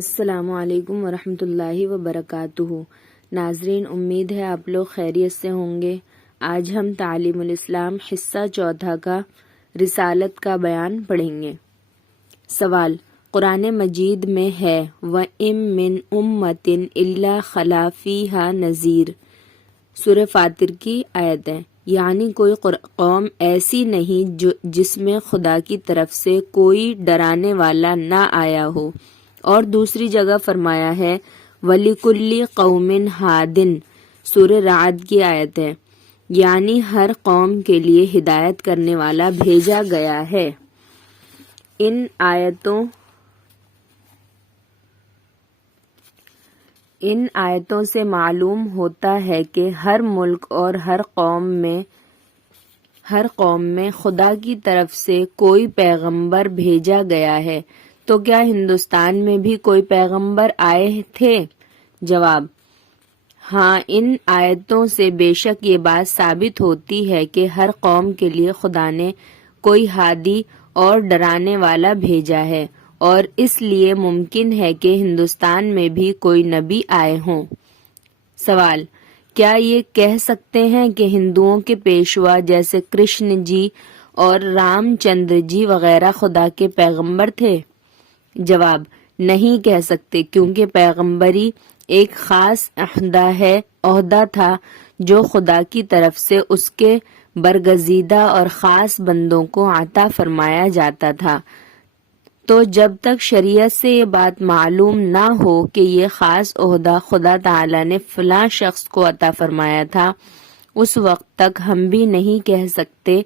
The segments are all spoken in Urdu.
السلام علیکم ورحمۃ اللہ وبرکاتہ۔ ناظرین، امید ہے آپ لوگ خیریت سے ہوں گے۔ آج ہم تعلیم الاسلام حصہ چوتھا کا رسالت کا بیان پڑھیں گے۔ سوال: قرآن مجید میں ہے وَإِن مِّنْ أُمَّةٍ إِلَّا خَلَا فِيهَا نَذِيرٌ، سورہ فاطر کی آیت ہے، یعنی کوئی قوم ایسی نہیں جس میں خدا کی طرف سے کوئی ڈرانے والا نہ آیا ہو۔ اور دوسری جگہ فرمایا ہے وَلِكُلِّ قَوْمٍ ہَادٍ، سورہ رعد کی آیت ہے، یعنی ہر قوم کے لیے ہدایت کرنے والا بھیجا گیا ہے۔ ان آیتوں سے معلوم ہوتا ہے کہ ہر ملک اور ہر قوم میں خدا کی طرف سے کوئی پیغمبر بھیجا گیا ہے۔ تو کیا ہندوستان میں بھی کوئی پیغمبر آئے تھے؟ جواب: ہاں، ان آیتوں سے بے شک یہ بات ثابت ہوتی ہے کہ ہر قوم کے لیے خدا نے کوئی ہادی اور ڈرانے والا بھیجا ہے، اور اس لیے ممکن ہے کہ ہندوستان میں بھی کوئی نبی آئے ہوں۔ سوال: کیا یہ کہہ سکتے ہیں کہ ہندوؤں کے پیشوا جیسے کرشن جی اور رام چندر جی وغیرہ خدا کے پیغمبر تھے؟ جواب: نہیں کہہ سکتے، کیونکہ پیغمبری ایک خاص عہدہ تھا جو خدا کی طرف سے اس کے برگزیدہ اور خاص بندوں کو عطا فرمایا جاتا تھا۔ تو جب تک شریعت سے یہ بات معلوم نہ ہو کہ یہ خاص عہدہ خدا تعالی نے فلاں شخص کو عطا فرمایا تھا، اس وقت تک ہم بھی نہیں کہہ سکتے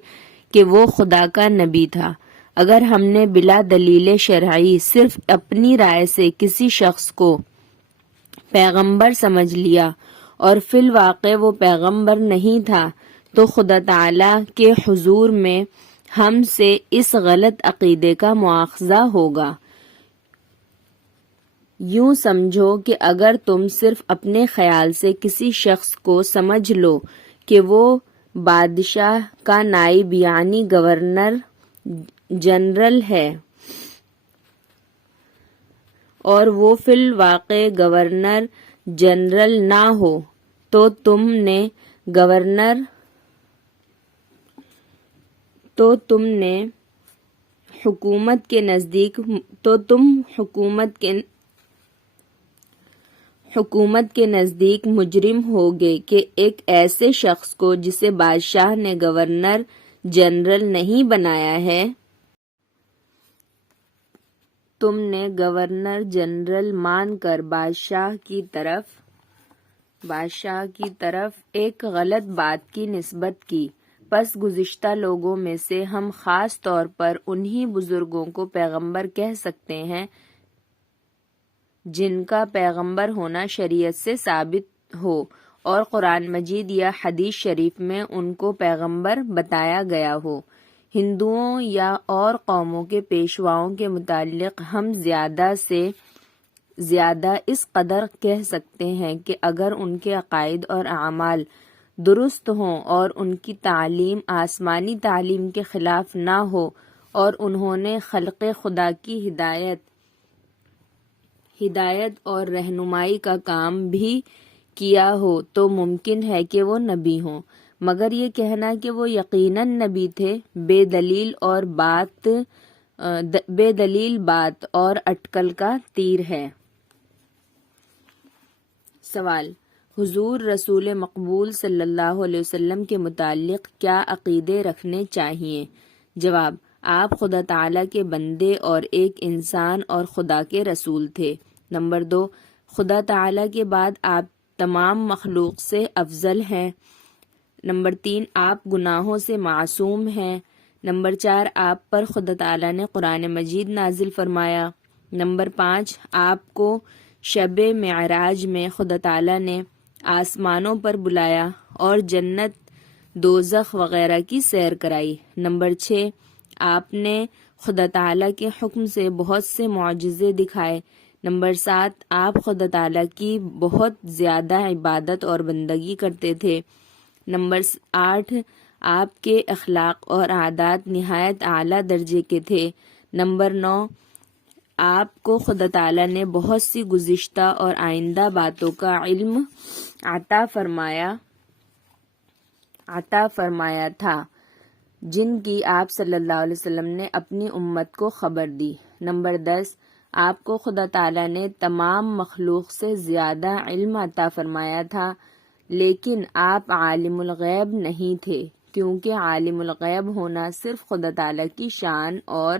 کہ وہ خدا کا نبی تھا۔ اگر ہم نے بلا دلیل شرعی صرف اپنی رائے سے کسی شخص کو پیغمبر سمجھ لیا اور فی الواقع وہ پیغمبر نہیں تھا، تو خدا تعالی کے حضور میں ہم سے اس غلط عقیدے کا مواخذہ ہوگا۔ یوں سمجھو کہ اگر تم صرف اپنے خیال سے کسی شخص کو سمجھ لو کہ وہ بادشاہ کا نائب یعنی گورنر جنرل ہے، اور وہ فی الواقع گورنر جنرل نہ ہو، تو تم حکومت کے نزدیک مجرم ہوگے کہ ایک ایسے شخص کو جسے بادشاہ نے گورنر جنرل نہیں بنایا ہے، تم نے گورنر جنرل مان کر بادشاہ کی طرف ایک غلط بات کی نسبت کی۔ پس گزشتہ لوگوں میں سے ہم خاص طور پر انہی بزرگوں کو پیغمبر کہہ سکتے ہیں جن کا پیغمبر ہونا شریعت سے ثابت ہو اور قرآن مجید یا حدیث شریف میں ان کو پیغمبر بتایا گیا ہو۔ ہندوؤں یا اور قوموں کے پیشواؤں کے متعلق ہم زیادہ سے زیادہ اس قدر کہہ سکتے ہیں کہ اگر ان کے عقائد اور اعمال درست ہوں اور ان کی تعلیم آسمانی تعلیم کے خلاف نہ ہو اور انہوں نے خلق خدا کی ہدایت اور رہنمائی کا کام بھی کیا ہو، تو ممکن ہے کہ وہ نبی ہوں، مگر یہ کہنا کہ وہ یقیناً نبی تھے بے دلیل بات اور اٹکل کا تیر ہے۔ سوال: حضور رسول مقبول صلی اللہ علیہ وسلم کے متعلق کیا عقیدے رکھنے چاہیے؟ جواب: آپ خدا تعالی کے بندے اور ایک انسان اور خدا کے رسول تھے۔ نمبر 2، خدا تعالی کے بعد آپ تمام مخلوق سے افضل ہیں۔ نمبر 3، آپ گناہوں سے معصوم ہیں۔ نمبر 4، آپ پر خدا تعالی نے قرآن مجید نازل فرمایا۔ نمبر 5، آپ کو شب معراج میں خدا تعالی نے آسمانوں پر بلایا اور جنت، دوزخ وغیرہ کی سیر کرائی۔ نمبر 6، آپ نے خدا تعالی کے حکم سے بہت سے معجزے دکھائے۔ نمبر 7، آپ خدا تعالی کی بہت زیادہ عبادت اور بندگی کرتے تھے۔ نمبر 8، آپ کے اخلاق اور عادات نہایت اعلیٰ درجے کے تھے۔ نمبر 9، آپ کو خدا تعالیٰ نے بہت سی گزشتہ اور آئندہ باتوں کا علم عطا فرمایا تھا جن کی آپ صلی اللہ علیہ وسلم نے اپنی امت کو خبر دی۔ نمبر 10، آپ کو خدا تعالیٰ نے تمام مخلوق سے زیادہ علم عطا فرمایا تھا، لیکن آپ عالم الغیب نہیں تھے، کیونکہ عالم الغیب ہونا صرف خدا تعالیٰ کی شان اور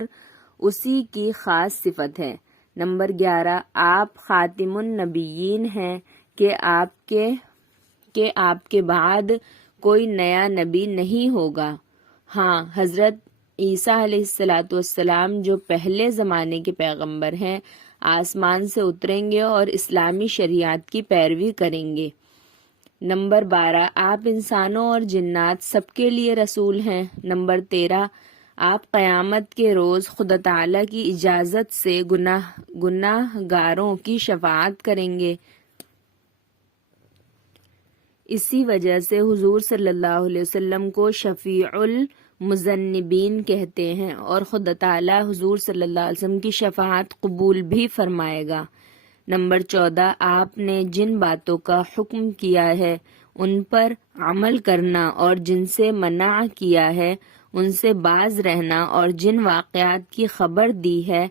اسی کی خاص صفت ہے۔ نمبر 11، آپ خاتم النبیین ہیں کہ آپ کے بعد کوئی نیا نبی نہیں ہوگا۔ ہاں، حضرت عیسیٰ علیہ السلام جو پہلے زمانے کے پیغمبر ہیں، آسمان سے اتریں گے اور اسلامی شریعت کی پیروی کریں گے۔ نمبر 12، آپ انسانوں اور جنات سب کے لیے رسول ہیں۔ نمبر 13، آپ قیامت کے روز خدا تعالیٰ کی اجازت سے گناہ گاروں کی شفاعت کریں گے۔ اسی وجہ سے حضور صلی اللہ علیہ وسلم کو شفیع المذنبین کہتے ہیں، اور خدا تعالیٰ حضور صلی اللہ علیہ وسلم کی شفاعت قبول بھی فرمائے گا۔ نمبر 14، آپ نے جن باتوں کا حکم کیا ہے ان پر عمل کرنا، اور جن سے منع کیا ہے ان سے باز رہنا، اور جن واقعات کی خبر دی ہے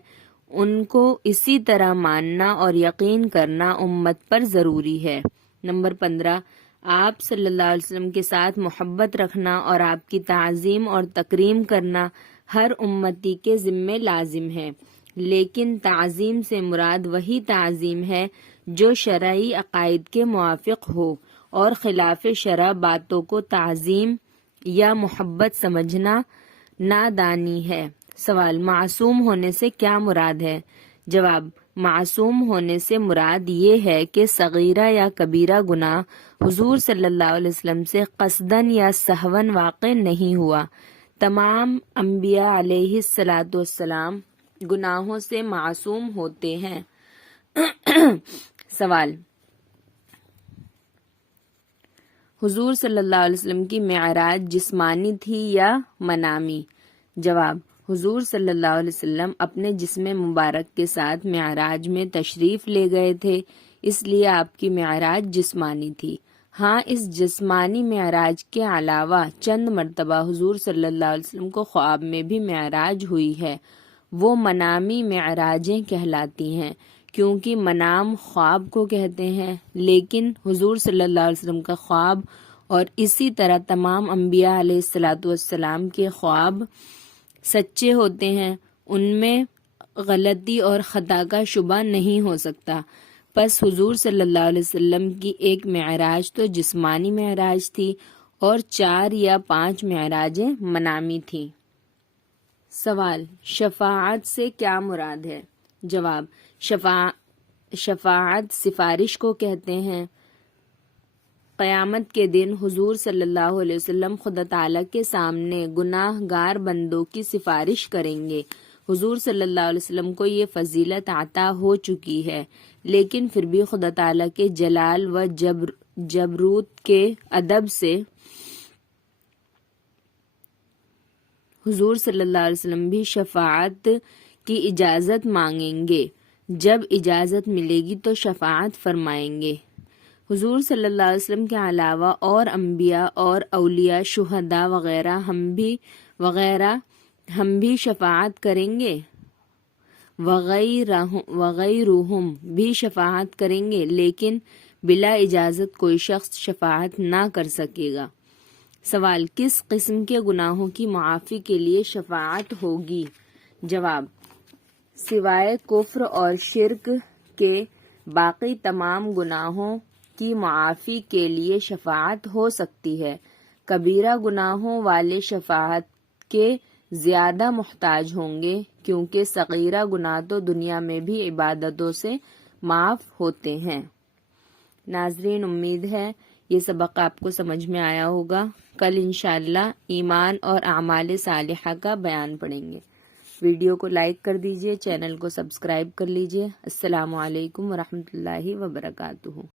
ان کو اسی طرح ماننا اور یقین کرنا امت پر ضروری ہے۔ نمبر 15، آپ صلی اللہ علیہ وسلم کے ساتھ محبت رکھنا اور آپ کی تعظیم اور تکریم کرنا ہر امتی کے ذمے لازم ہے، لیکن تعظیم سے مراد وہی تعظیم ہے جو شرعی عقائد کے موافق ہو، اور خلاف شرع باتوں کو تعظیم یا محبت سمجھنا نادانی ہے۔ سوال، معصوم ہونے سے کیا مراد ہے؟ جواب، معصوم ہونے سے مراد یہ ہے کہ صغیرہ یا کبیرہ گناہ حضور صلی اللہ علیہ وسلم سے قصداً یا سہواً واقع نہیں ہوا۔ تمام انبیاء علیہ السلام گناہوں سے معصوم ہوتے ہیں۔ سوال، حضور صلی اللہ علیہ وسلم کی معراج جسمانی تھی یا منامی؟ جواب، حضور صلی اللہ علیہ وسلم اپنے جسم مبارک کے ساتھ معراج میں تشریف لے گئے تھے، اس لیے آپ کی معراج جسمانی تھی۔ ہاں، اس جسمانی معراج کے علاوہ چند مرتبہ حضور صلی اللہ علیہ وسلم کو خواب میں بھی معراج ہوئی ہے، وہ منامی معراجیں کہلاتی ہیں، کیونکہ منام خواب کو کہتے ہیں، لیکن حضور صلی اللہ علیہ وسلم کا خواب اور اسی طرح تمام انبیاء علیہ السلام کے خواب سچے ہوتے ہیں، ان میں غلطی اور خطا کا شبہ نہیں ہو سکتا۔ پس حضور صلی اللہ علیہ وسلم کی ایک معراج تو جسمانی معراج تھی، اور 4 یا 5 معراجیں منامی تھیں۔ سوال، شفاعت سے کیا مراد ہے؟ جواب، شفاعت سفارش کو کہتے ہیں۔ قیامت کے دن حضور صلی اللہ علیہ وسلم خدا تعالیٰ کے سامنے گناہ گار بندوں کی سفارش کریں گے۔ حضور صلی اللہ علیہ وسلم کو یہ فضیلت عطا ہو چکی ہے، لیکن پھر بھی خدا تعالیٰ کے جلال و جبروت کے ادب سے حضور صلی اللہ علیہ وسلم بھی شفاعت کی اجازت مانگیں گے۔ جب اجازت ملے گی تو شفاعت فرمائیں گے۔ حضور صلی اللہ علیہ وسلم کے علاوہ اور انبیاء اور اولیاء، شہداء وغیرہ ہم بھی شفاعت کریں گے، وغیرہم بھی شفاعت کریں گے، لیکن بلا اجازت کوئی شخص شفاعت نہ کر سکے گا۔ سوال، کس قسم کے گناہوں کی معافی کے لیے شفاعت ہوگی؟ جواب، سوائے کفر اور شرک کے باقی تمام گناہوں کی معافی کے لیے شفاعت ہو سکتی ہے۔ کبیرہ گناہوں والے شفاعت کے زیادہ محتاج ہوں گے، کیونکہ صغیرہ گناہ تو دنیا میں بھی عبادتوں سے معاف ہوتے ہیں۔ ناظرین، امید ہے یہ سبق آپ کو سمجھ میں آیا ہوگا۔ کل انشاءاللہ ایمان اور اعمال صالحہ کا بیان پڑھیں گے۔ ویڈیو کو لائک کر دیجئے، چینل کو سبسکرائب کر لیجئے۔ السلام علیکم ورحمۃ اللہ وبرکاتہ۔